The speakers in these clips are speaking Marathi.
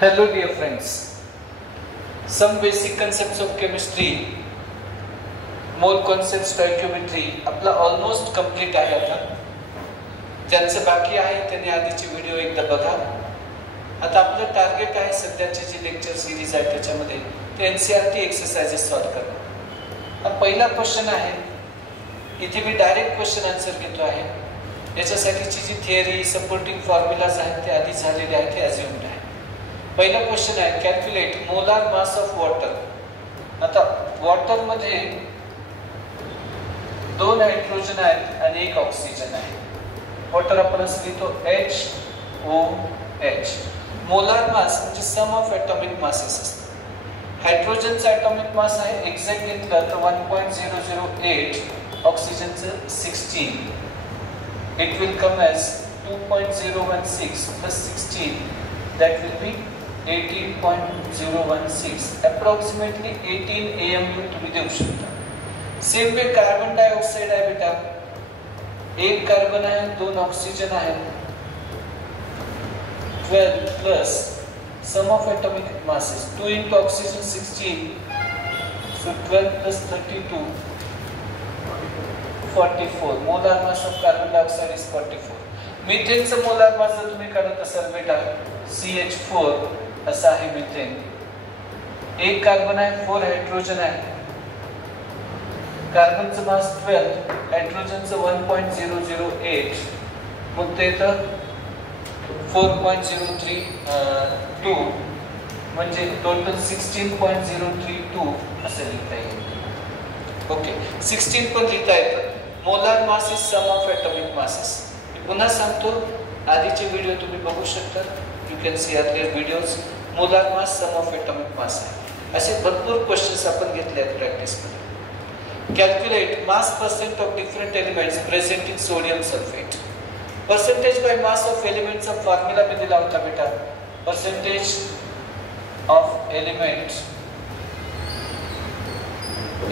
Hello dear friends, some basic concepts of chemistry, more concepts stoichiometry आपला ऑलमोस्ट कंप्लीट आहे आता. ज्यांचं बाकी आहे त्यांनी आधीचे व्हिडिओ एकदा बघा. आता आपलं टार्गेट आहे सध्याची जी लेक्चर सिरीज आहे त्याच्यामध्ये ते NCERT एक्सरसाइजेस सॉल्व करणं. हा पहिला क्वेश्चन आहे. इथे मी डायरेक्ट क्वेश्चन आन्सर घेतो आहे. याच्यासाठीची जी थिअरी सपोर्टिंग फॉर्म्युलाज आहेत ते आधी झालेले आहेत, ते अज्युम्ड आहे. पहिला क्वेश्चन आहे calculate molar mass of water. आता वॉटर मध्ये 2 हायड्रोजन आहेत आणि 1 ऑक्सिजन आहे. वॉटर आपण असं लिहितो HOH. मोलार मास म्हणजे सम ऑफ ॲटॉमिक मासेस असतो. हायड्रोजनचा ॲटॉमिक मास आहे एक्झॅक्ट घेतलं तर 1.008, ऑक्सिजनचं 16. It will come as 2.016 plus 16, that will be 18.016, approximately 18 AMU तुम्ही देऊ शकता. सेम वे कार्बन डायऑक्साइड आहे बेटा. 1 कार्बन आहे, 2 ऑक्सिजन आहे. 12 plus sum of atomic masses, 2 into oxygen 16, so 12 plus 32, 44. Molar mass of carbon dioxide is 44. मिथेनचं मोलार मास जर तुम्ही काढत असाल बेटा CH4 असा आहे मिथेन. 1 कार्बन आहे, 4 हायड्रोजन आहे. कार्बनचं मास 12, हायड्रोजनचं 1.008, मग ते येतं 4.032, म्हणजे टोटल 16.032 असं लिहिता येईल. ओके, 16 पण लिहिता येतं. Molar mass is sum of atomic masses. पुन्हा सांगतो, आधीचे व्हिडिओ तुम्ही बघू शकता. You can see earlier videos. Molar mass sum of atomic mass आहे. असे भरपूर क्वेश्चन्स आपण घेतले आहेत प्रॅक्टिसमध्ये. Calculate mass percent of different elements present in sodium sulphate. Percentage by mass of एलिमेंटचा फॉर्म्युला मी दिला होता बेटा. Percentage of element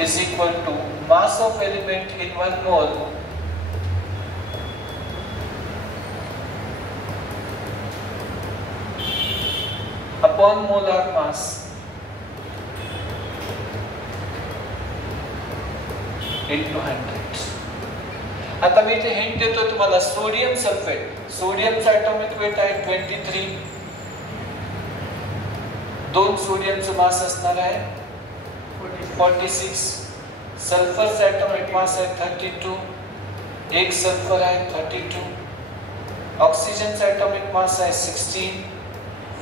is equal to mass of element in 1 mole upon molar mass into 100. आता मी इथे हिंट देतो तुम्हाला. सोडियम सल्फेट, सोडियमचा ॲटॉमिक वेट आहे 23. 2 सोडियमचं मास असणार आहे 46. सल्फरचा ॲटॉमिक मास आहे 32. 1 सल्फर आहे 32. ऑक्सिजनचा ॲटॉमिक मास आहे 16.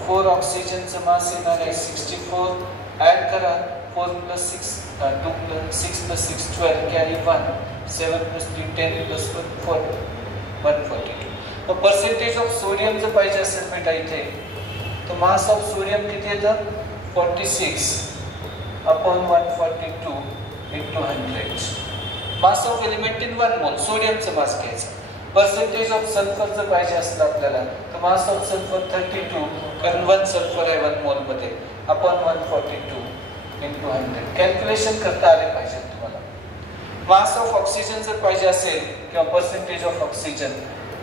4 ऑक्सिजनचं मास येणार आहे 64. ऍड करा 4 plus 6 2 plus 6 plus 6 12, carry 1. 7 plus 3 10 plus 1 4 142. मग पर्सेंटेज ऑफ सोडियम जर पाहिजे असेल बेटा इथे तर मास ऑफ सोडियम किती येतं 46 upon 142 into 100. Mass of element in 1 मोल, सोडियमचं मास घ्यायचं. पर्सेंटेज ऑफ सल्फर जर पाहिजे असलं आपल्याला तर मास ऑफ सल्फर 32, कारण 1 सल्फर आहे 1 मोल मध्ये, अपॉन 142 into 100. कॅल्क्युलेशन करता आले पाहिजे तुम्हाला. मास ऑफ ऑक्सिजन जर पाहिजे असेल किंवा पर्सेंटेज ऑफ ऑक्सिजन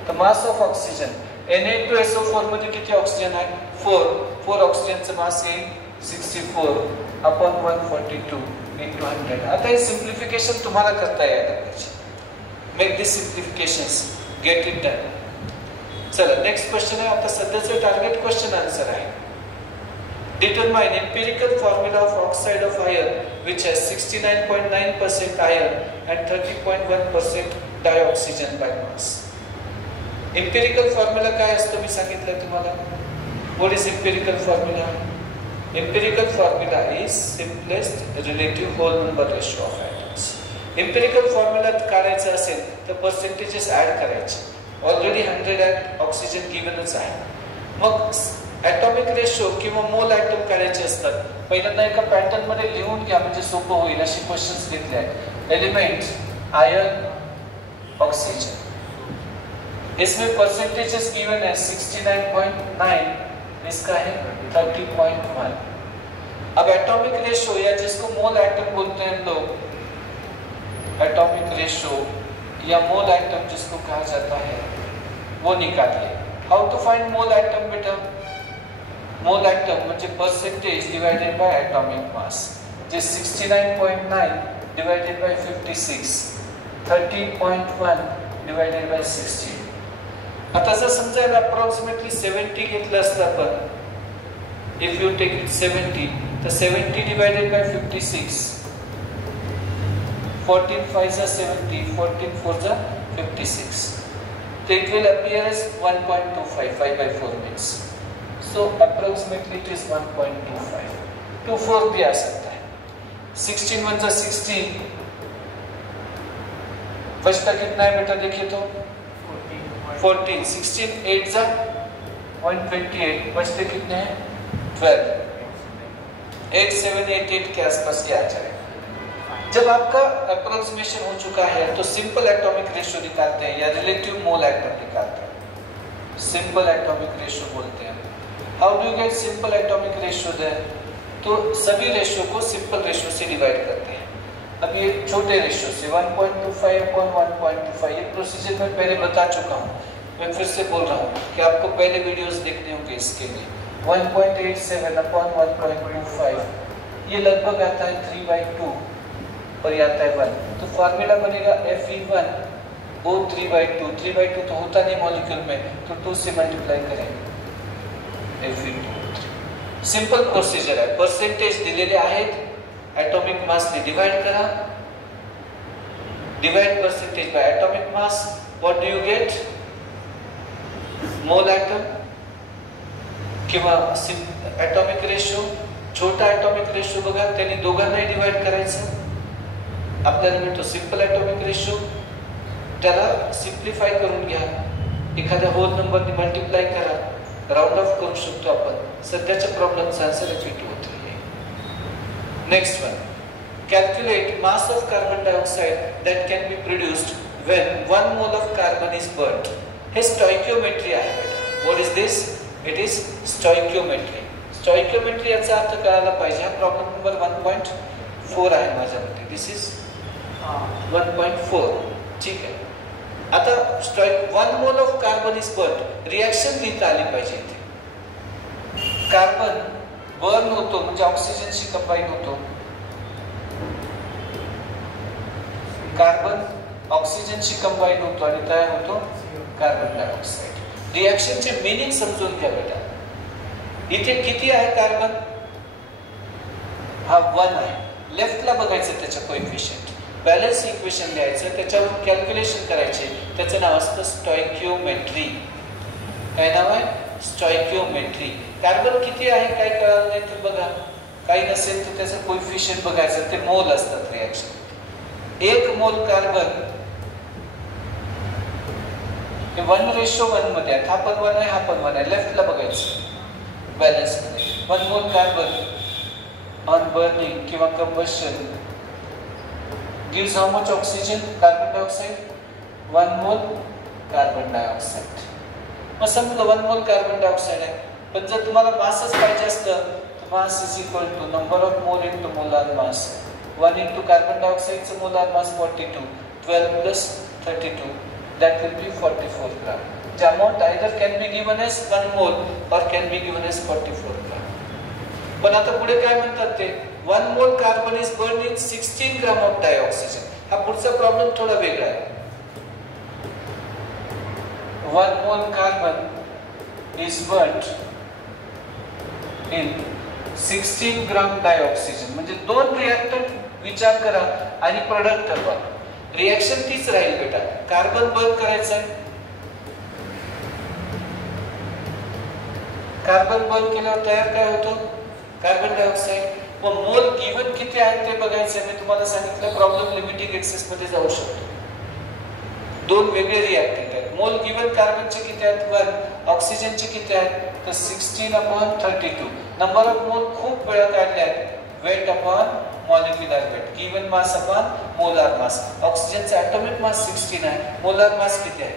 तर मास ऑफ ऑक्सिजन Na2SO4 मध्ये किती ऑक्सिजन आहे 4 ऑक्सिजनचं मास येईल 64 अपॉन 142 into 100. आता हे सिम्प्लिफिकेशन तुम्हाला करता यायला पाहिजे. Make this simplifications, get it done. चला नेक्स्ट क्वेश्चन आहे. आता सध्याचं टार्गेट क्वेश्चन आन्सर आहे. Determine empirical formula of oxide of iron which has 69.9% iron and 30.1% dioxygen by mass. Empirical formula काय असतो मी सांगितलं तुम्हाला. What is empirical formula? Empirical formula is simplest relative whole number ratio of atoms. Empirical formula काढायचं असेल तर पर्सेंटेजेस ऍड करायचे. ऑलरेडी 100 ऑक्सिजन गिव्हनच आहे. मग ॲटॉमिक रेशो किंवा मोल आयटम काढायचे असतात. पहिल्यांदा एका पॅटर्न मध्ये लिहून घ्या म्हणजे सोपं होईल. असे क्वेश्चन्स घेतले आहेत. एलिमेंट आयर्न ऑक्सीजन, इसमें परसेंटेजेस गिवन है 69.9, इसका है 30.1. अब एटॉमिक रेशो या जिसको मोल आइटम बोलते हैं लोग, एटॉमिक रेशो या मोल आइटम जिसको कहा जाता है वो निकालिए. हाउ टू फाइंड मोल आइटम बेटा? मोल ॲटम म्हणजे पर्सेंटेज डिवायडेड बाय ॲटॉमिक मास, जे 69.9 डिवायडेड बाय 56, 13.1 डिवायडेड बाय 60. आता जर समजा अप्रॉक्सिमेटली 70 घेतलं असतं आपण, इफ यू टेक इट 70, तर 70 divided by 56, 14 5 70, 14 4 56. So it will appear as 1.25, 5 by 4 means. So approximately it is 1.25. 24 भी आ सकता है. 16 1 जा 16. बचता कितना है बेटा देखिए तो 14. 16 8 जा 128. बचते कितने हैं 12. 8 7 8 8 के आसपास ये आ जाएगा. जब आपका अप्रोक्सीमेशन हो चुका है तो सिंपल एटॉमिक रेशियो निकालते हैं या रिलेटिव मोल एटम निकालते हैं. सिंपल एटॉमिक रेशियो बोलते हैं. How do you get simple atomic ratio there? तो सभी रेशियो को सिंपल रेशियो से डिवाइड करते हैं. अब ये छोटे रेशियो से 1.25 upon 1.25, ये प्रोसीजर मैं पहले बता चुका हूँ. मैं फिर से बोल रहा हूँ कि आपको पहले वीडियोस देखने होंगे इसके लिए. 1.87 upon 1.25 ये लगभग आता है 3/2 और ये आता है 1. तो फॉर्मूला बनेगा Fe1 O 3/2. 3/2 तो होता नहीं मॉलिक्यूल में, तो 2 से मल्टीप्लाई करें Fe2. सिंपल प्रोसिजर है. पर्सेंटेज दिलेले आहेत, ॲटॉमिक मासने डिवाइड करा, divide percentage by atomic mass. What do you get? Mole atom किंवा ॲटॉमिक रेशो. छोटा ॲटॉमिक रेशो बघा, त्यांनी दोघांनाही डिवाइड करायचं. आपल्याला मिळतो सिंपल ॲटॉमिक रेशो. त्याला सिम्प्लिफाय करून घ्या, एखाद्या होल नंबरने मल्टिप्लाय करा, राउंड ऑफ करू शकतो आपण. सध्याच्या प्रॉब्लेमचा आन्सर Fe2 होतो. Next one, calculate mass of carbon dioxide that can be produced when 1 mole of carbon is burned. हे स्टॉइकियोमेट्री आहे बेटा. What is this? It is stoichiometry. Stoichiometry याचा अर्थ कळायला पाहिजे. हा प्रॉब्लेम नंबर 1.4 आहे माझ्यामध्ये. दिस इज 1.4. ठीक आहे. आता 1 mole of carbon is burned, reaction लिहिता आली पाहिजे इथे. कार्बन बर्न होतो म्हणजे ऑक्सिजनशी कंबाईन होतो. कार्बन ऑक्सिजनशी कंबाईन होतो आणि तयार होतो कार्बन डायऑक्साइड. रिएक्शनचे मीनिंग समजून घ्या बेटा. इथे किती आहे कार्बन? हा 1 आहे. लेफ्टला बघायचं त्याचं कोएफिशिएंट, बॅलन्स इक्वेशन लिहायचं, त्याच्यावर कॅल्क्युलेशन करायचे. त्याचं नाव असतं स्टॉइकियोमेट्री. काय नाव आहे? स्टॉइकियोमेट्री. कार्बन किती आहे काय कळलं नाही तर बघा, काही नसेल तर त्याचं कोएफिशिएंट बघायचं. ते मोल असतात रिएक्शन. 1 मोल कार्बन हे 1:1 मध्ये आहे. हा पण 1 आहे, हा पण 1 आहे. लेफ्टला बघायचं बॅलन्स मध्ये. 1 मोल कार्बन on burning किंवा combustion gives how much oxygen? Carbon dioxide? 1 mole carbon dioxide. मग समजा 1 mole carbon dioxide आहे, पण जर तुम्हाला मासच पाहिजे असतं तर mass is equal to number of mole into molar mass. 1 into carbon डायऑक्साइडचं molar mass 42, 12 plus 32, that will be 44 gram. The amount either can be given as 1 mole or can be given as 44 gram. पण आता पुढे काय म्हणतात ते 1 mole carbon is burn in 16 gram of dioxygen. हा पुढचा प्रॉब्लेम थोडा वेगळा आहे. 1 mole carbon is burn in 16 gram dioxygen. म्हणजे 2 रिएक्टंट विचार करा आणि प्रोडक्ट ठरवा. रिएक्शन तीच राहील बेटा. कार्बन बर्न करायचं आहे, कार्बन बर्न केल्यावर तयार काय होतो? Carbon dioxide. व मोल गिवन किती आहेत ते बघायचं. मी तुम्हाला सांगितलं प्रॉब्लेम लिमिटिंग एक्सेस मध्ये जाऊ शकतो. 2 वेगळे रिएक्टंट आहेत. मोल गिवन कार्बनचे किती आहेत? 1. ऑक्सिजनचे किती आहेत? तर 16/32. नंबर ऑफ मोल खूप वेळा काढले आहेत. Weight upon molecular weight, given mass upon molar mass. ऑक्सिजनचा ॲटॉमिक मास 16 आहे, मोलार मास किती आहे?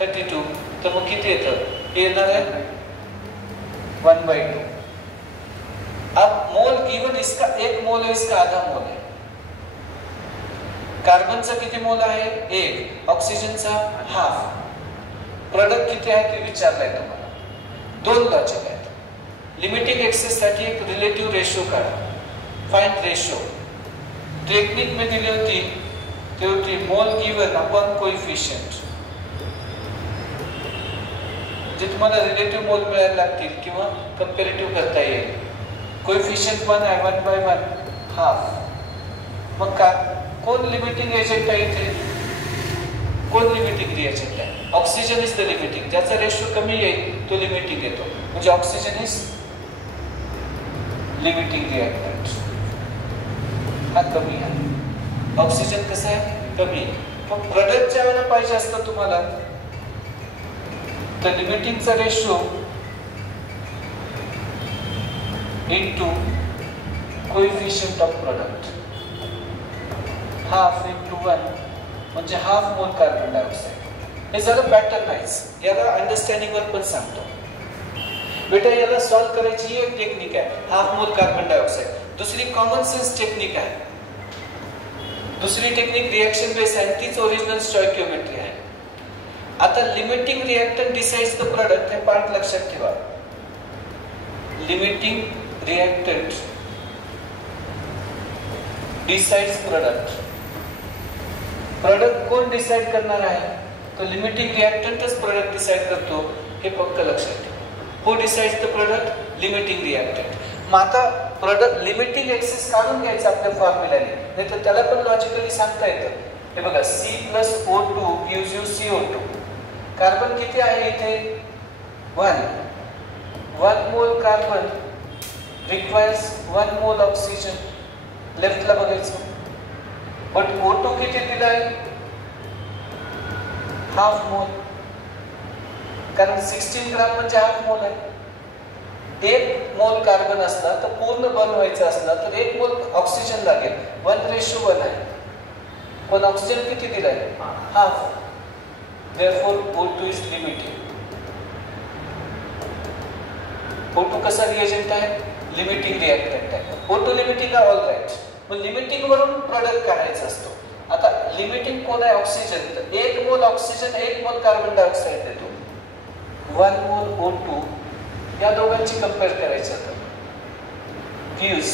32. तर मग किती येतं? हे येणार आहे 1/2. अब मोल गिवन इसका 1 मोल है, इसका आधा मोल है. कार्बनचा किती मोल आहे? 1. ऑक्सिजनचा हाफ. प्रोडक्ट किती आहे ते विचारलंय तुम्हाला. 2 लॉजिक आहेत. लिमिटिंग एक्सेस साठी एक रिलेटिव्ह रेशो काढा, फाइंड रेशो. टेक्निक में दिली होती ते होती मोल गिवन अपॉन कोएफिशिएंट. जे तुम्हाला रिलेटिव्ह मोल मिळायला लागतील किंवा कंपॅरेटिव्ह करता येईल. कोएफिशिएंट 1 आहे, 1/1 हाफ. मग का कोण लिमिटिंग एजंट आहे इथे? कोण लिमिटिंग रिएजंट आहे? Oxygen is the limiting. ज्याचा रेशो कमी येईल तो लिमिटिंग येतो, म्हणजे ऑक्सिजन इज लिमिटिंग रिएक्टंट. हा कमी आहे, ऑक्सिजन कसं आहे? कमी. मग प्रोडक्ट ज्या वेळेला पाहिजे असतं तुम्हाला, तर लिमिटिंगचा ratio into coefficient of product, half into 1 म्हणजे हाफ मोल कार्बन डायऑक्साइड. हे जरा पॅटर्नाइज, याला अंडरस्टँडिंग वर पण सांगतो बेटा. याला सॉल्व करायची ही एक टेक्निक आहे, हाफ मोल कार्बन डायऑक्साइड. दुसरी कॉमन सेन्स टेक्निक आहे. दुसरी टेक्निक रिएक्शन बेस आहे, तीच ओरिजिनल स्टॉइकियोमेट्री आहे. आता limiting reactant decides the product, हे पार्ट लक्षात ठेवा. Limiting reactant decides product. Product कोण डिसाइड करणार आहे? तो लिमिटिंग रिएक्टंटच प्रोडक्ट डिसाइड करतो, हे फक्त लक्षात ठेवा. Who decides the product? Limiting reactant. मग आता प्रोडक्ट लिमिटिंग एक्सेस काढून घ्यायचं आपल्या फॉर्म्युलाने, नाही तर त्याला पण लॉजिकली सांगता येतं. हे बघा, C+O2 gives you CO2. Carbon किती आहे इथे? 1. 1 मोल कार्बन रिक्वायर्स 1 मोल ऑक्सिजन. लेफ्टला बघायचं. बट O2 किती दिलाय? Half mole. कारण 16 ग्राम म्हणजे हाफ मोल आहे. 1 मोल कार्बन असला तर पूर्ण बर्न व्हायचं असला तर 1 मोल ऑक्सिजन लागेल. 1:1 आहे. पण ऑक्सिजन किती दिलाय? Half. Therefore O2 is limiting. O2 कसा रिएजंट आहे? लिमिटिंग रिएक्टंट आहे. O2 लिमिटिंग आहे, ऑल राईट. मग लिमिटिंग वरून प्रोडक्ट काढायचा असतो. आता लिमिटिंग कोण आहे? ऑक्सिजन. तर 1 मोल ऑक्सिजन 1 मोल कार्बन डायऑक्साइड देतो. 1 मोल O2 या दोघांची कंपेअर करायची आता. gives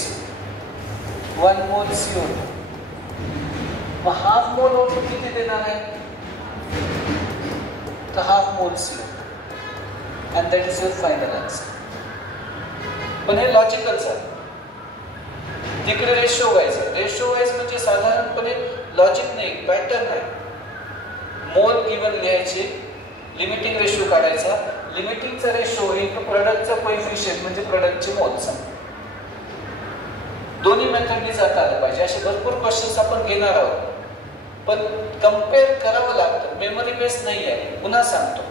1 मोल CO2. मग हाफ मोल O2 किती देणार आहे? तर half mole CO2. and that is your final answer. पण हे लॉजिकल आहे. तिकडे रेशो वाईज आहे. रेशो वाईज म्हणजे साधारणपणे लॉजिक नाही, पॅटर्न आहे. मोल गिवन लिहायचे, लिमिटिंग रेशो काढायचा, लिमिटिंगचा रेशो इनटू प्रोडक्टचा कोएफिशिएंट म्हणजे प्रोडक्टचे मोल्स. दोन्ही मेथडनी जाता आलं पाहिजे. असे भरपूर क्वेश्चन्स आपण घेणार आहोत, पण कंपेअर करावं लागतं. मेमरी बेस नाही आहे. पुन्हा सांगतो,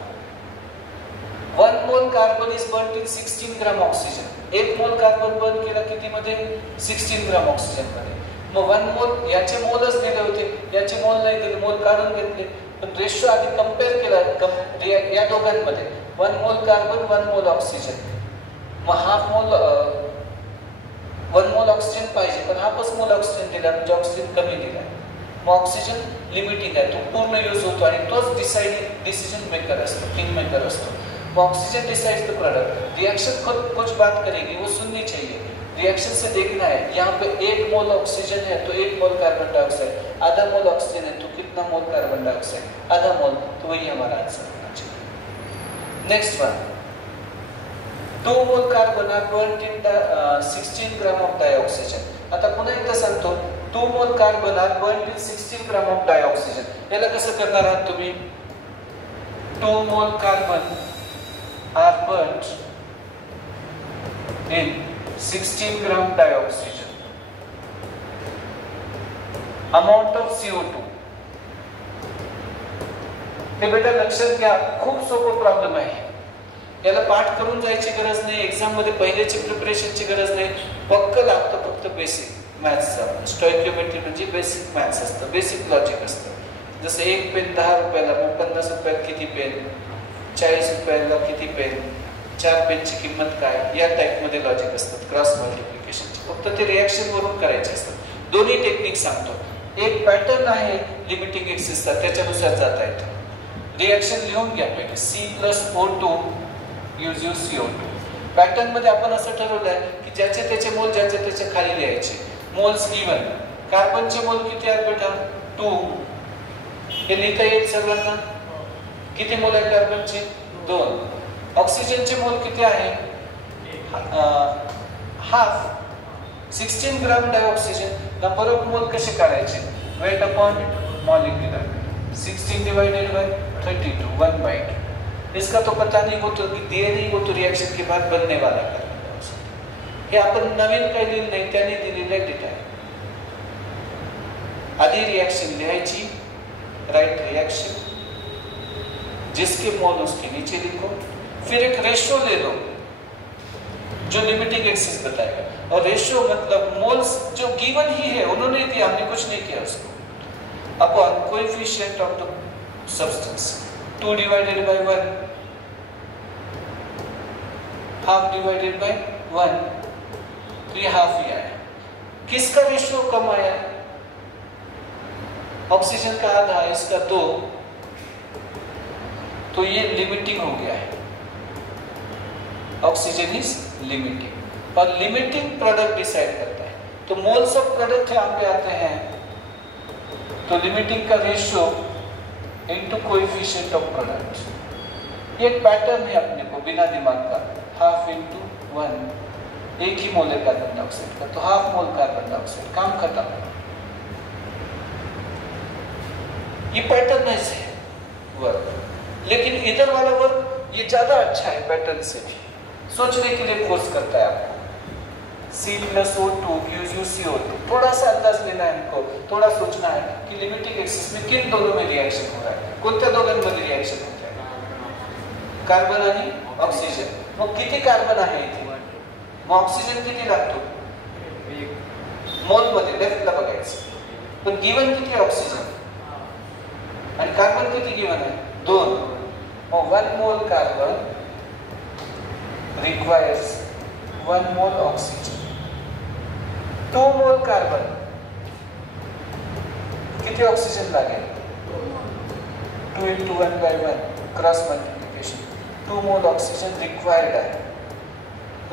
1 mole carbon is burn in 16 gram oxygen. 1 mole carbon burn केला किती मध्ये? 16 ग्राम ऑक्सिजन मध्ये. मग 1 मोल याचे मोलच दिले होते, याचे मोल नाही दिले, मोल काढून घेतले. पण रेशो आधी कंपेअर केला या दोघांमध्ये. 1 मोल कार्बन 1 मोल ऑक्सिजन. मग हाफ मोल 1 मोल ऑक्सिजन पाहिजे, पण हाफच मोल ऑक्सिजन दिला म्हणजे ऑक्सिजन कमी दिला. मग ऑक्सिजन लिमिटिंग आहे, तो पूर्ण यूज होतो आणि तोच डिसिजन मेकर असतो, किंग मेकर असतो. Oxygen decides the product. Reaction खुद कुछ बात करेगी, वो सुननी चाहिए. रिएक्शन से देखना है, यहाँ पे 1 मोल ऑक्सीजन है तो 1 मोल कार्बन डाइऑक्साइड, आधा मोल ऑक्सीजन है तो कितना मोल कार्बन डाइऑक्साइड? आधा मोल. तो वही हमारा आंसर होना चाहिए. Next one, 2 mole carbon are burned in 16 gram of dioxygen. आता पुन्हा एकदा सांगतो, 2 mole carbon are burned in 16 gram of dioxygen. याला कसं करणार आहात तुम्ही? 2 mole carbon are burnt in 16 gram dioxygen. Amount of CO2. हे बेटा लक्षात घ्या, खूप सोपं प्रॉब्लेम आहे. याला पाठ करून जायची गरज नाही, एक्झाम मध्ये पहिल्याची प्रिपरेशनची गरज नाही. पक्क लागतं फक्त बेसिक मॅथ्सचं. स्टॉइकियोमेट्री म्हणजे बेसिक मॅथ्स असतं, बेसिक लॉजिक असतं. जसं 1 पेन 10 रुपयाला, मग 50 रुपयात किती पेन, 40 रुपयाला किती पेन, 4 पेनची किंमत काय, या टाईपमध्ये लॉजिक असतात क्रॉस मल्टिप्लिकेशनचे. फक्त ते रिएक्शन वरून करायचे असतात. दोन्ही टेक्निक सांगतो. एक पॅटर्न आहे लिमिटिंग एक्सेसचा, त्याच्यानुसार जाता येतं. रिएक्शन लिहून घ्या पहिले. C+O2 gives you CO2. Pattern मध्ये आपण असं ठरवलंय की ज्याचे त्याचे मोल ज्याचे त्याचे खाली लिहायचे. Moles given. कार्बनचे मोल किती आहेत बेटा? 2. हे लिहिता येईल सर्वांना? किती मोल आहेत कार्बनचे? 2. ऑक्सिजनचे मोल किती आहे? Half. 16 gram dioxygen. Number of mole कसे काढायचे? Weight upon molecular. 16 divided by 32 1/2. इसका तो पता नहीं, वो तो दिए नहीं, वो तो रिएक्शन के बाद बनने वाला कार्बन डायऑक्साइड. हे आपण नवीन काही लिहिलं नाही, त्याने दिलेलं डेटा आहे. आधी रिएक्शन लिहायची, राइट रिएक्शन, जिसके मोल उसके नीचे लिखो, फिर एक रेशियो ले लो जो लिमिटिंग एक्सिस बताएगा. और रेशियो मतलब मोल्स जो गिवन ही है, उन्होंने दिया, हमने कुछ नहीं किया उसको, upon coefficient of the substance. 2 divided by 1, half divided by 1, तो ये हाफ ही आया. किसका रेशियो कम आया? ऑक्सीजन का आधा, इसका 2, तो ये लिमिटिंग हो गया है. Oxygen is limiting. और लिमिटिंग प्रोडक्ट डिसाइड करता है. तो मोल्स ऑफ प्रोडक्ट यहाँ पे आते हैं, तो लिमिटिंग का ratio into coefficient of product. ये एक पैटर्न है अपने को बिना दिमाग का. हाफ इनटू 1, एक ही मोल है कार्बन डाइऑक्साइड का, तो हाफ मोल कार्बन डाइऑक्साइड, काम खत्म. ये पैटर्न ऐसे है वर्क. लेकिन इधर वाला वर्क ये ज्यादा अच्छा है पैटर्न से भी. सोचने के लिए फोर्स करता है आपको. C+O2 gives you CO2. थोड़ा सा अंदाज लेना है हमको, थोड़ा सोचना है कि लिमिटिंग एक्सिस में किन दोनों में रिएक्शन हो रहा है. कोणत्या दोघांमध्ये रिएक्शन होत आहे? कार्बन आणि ऑक्सिजन. मग किती कार्बन आहे इथे? मग ऑक्सिजन किती लागतो? मोल मध्ये लेफ्टला बघायचं. पण गिवन किती ऑक्सिजन आणि कार्बन किती गिवन आहे? 2. मग 1 mole carbon requires 1 mole oxygen. 2 mole carbon, किती ऑक्सिजन लागेल? 2 into 1/1 क्रॉस मल्टिप्लिकेशन. 2 मोल ऑक्सिजन रिक्वायर्ड आहे.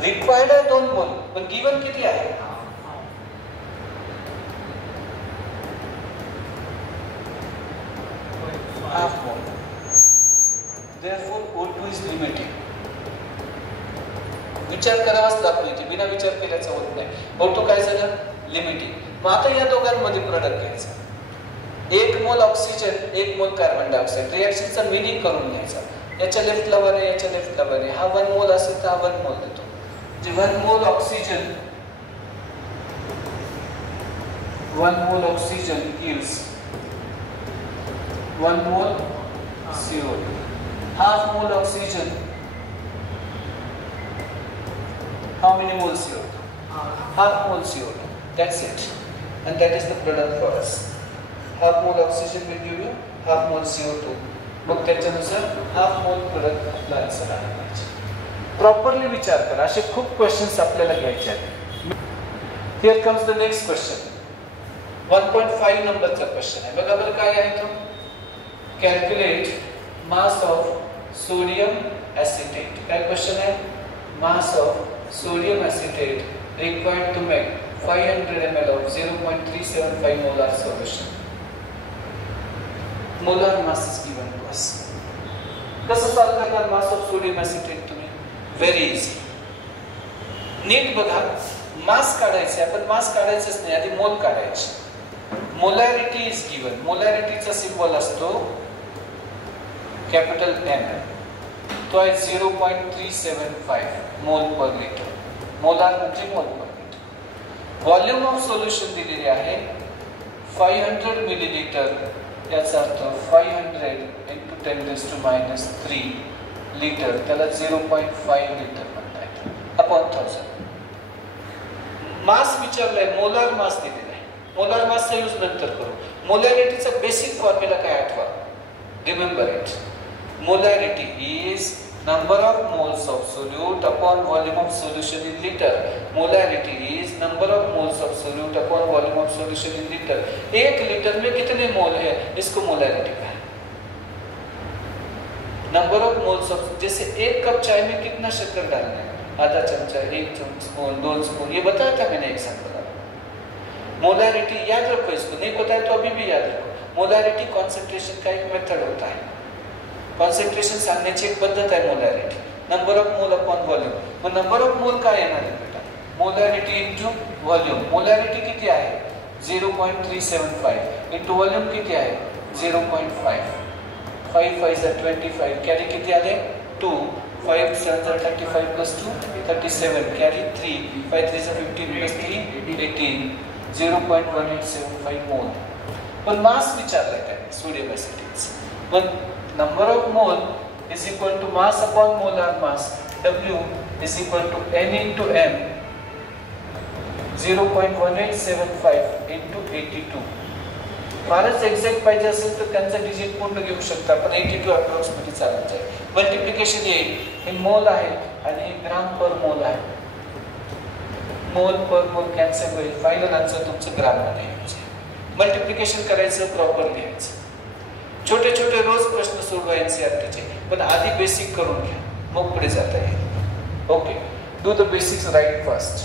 रिक्वायर्ड आहे 2 मोल, पण गिवन किती आहे? Half mole. Therefore O2 is limiting. विचार करावाच लागतो इथे, बिना विचार केल्याचं होत नाही. O2 काय झालं? लिमिटिंग. मग आता या दोघांमध्ये प्रोडक्ट घ्यायचा. 1 मोल oxygen, 1 mole carbon dioxide. रिएक्शनचा meaning करून घ्यायचा. याच्या लेफ्टला 1 आहे, याच्या लेफ्टला 1 आहे. हा 1 मोल असेल तर हा 1 मोल देतो. जे 1 मोल ऑक्सिजन, 1 मोल ऑक्सिजन gives 1 मोल CO2. Half mole oxygen, how many moles CO2? Half mole CO2. That's it. And that is the product for us. Half mole oxygen will give you half mole CO2. मग त्याच्यानुसार हाफ मोल प्रोडक्ट आपला आन्सर आला पाहिजे. प्रॉपरली विचार करा. असे खूप क्वेश्चन्स आपल्याला घ्यायचे आहेत. Here comes the next question. 1.5 नंबरचा क्वेश्चन आहे. बघा बरं काय आहे तो. Calculate mass of sodium acetate. काय क्वेश्चन आहे? Mass of sodium acetate required to make 500 ml of 0.375 molar solution. Molar mass is given to us. कसं सॉल्व करणार मास ऑफ सोडियम एसिटेट तुम्ही? Very easy. नीट बघा, मास काढायचे. आपण मास काढायचंच नाही, आधी मोल काढायचे. Molarity is given. मोलॅरिटीचा सिम्बॉल असतो कॅपिटल M. तो आहे 0.375 मोल पर लिटर. मोलार म्हणजे मोल per litre. Volume of solution दिलेले आहे 500 मिलीलीटर. याचा अर्थ 500 into 10⁻³ लिटर, त्याला 0.5 लिटर म्हणतात अपॉन 1000. मास विचारलाय, मोलार मास दिलेला आहे. मोलार मासचा यूज नंतर करू. मोलॅरिटीचा बेसिक फॉर्म्युला काय आठवा? Remember it. Molarity is number of moles of solute upon volume of solution in liter. Molarity is number of moles of solute upon volume of solution in liter. 1 litre में कितने मोल है, इसको मोलैरिटी कहा. नंबर ऑफ मोल्स ऑफ, जैसे 1 कप चाय में कितना शक्कर डालना है, आधा चमचा, 1 स्पून, 2 स्पून, ये बताया था मैंने एग्जाम्पल। मोलैरिटी याद रखो, इसको नहीं पता है तो अभी भी याद रखो। मोलैरिटी कॉन्सेंट्रेशन का एक मेथड होता है, कॉन्सेंट्रेशन सांगण्याची एक पद्धत आहे molarity, number of mole upon volume. मग नंबर ऑफ मोल काय येणार आहे बेटा? Molarity into volume. मोलैरिटी किती आहे? 0.375 इंटू वॉल्यूम किती आहे? 0.5, 5 5 25, कॅरी किती आले? 2, 5 7 35 प्लस 2 37, कॅरी 3, 5 3 15 प्लस 3 18, 0.1875 मोल। पण मास विचारलाय त्याने सोडियम एसिटेटचं। पण number of mole is equal to mass upon molar mass, W is equal to N into M, 0.1875 into 82। फारच एक्झॅक्ट पाहिजे असेल तर त्यांचा डिजिट पूर्ण घेऊ शकता, पण 82 अप्रॉक्सिमेटली चालत जाईल। मल्टिप्लिकेशन येईल, हे मोल आहे आणि हे ग्राम पर मोल आहे। मोल पर मोल कॅन्सल होईल, फायनल आन्सर तुमचं ग्राम मध्ये यायचं। मल्टिप्लिकेशन करायचं, प्रॉपर लिहायचं। छोटे छोटे रोज प्रश्न सोडवा एनसीईआरटीचे, पण आधी बेसिक करून घ्या, मग पुढे जाता येईल। Okay, do the basics right first.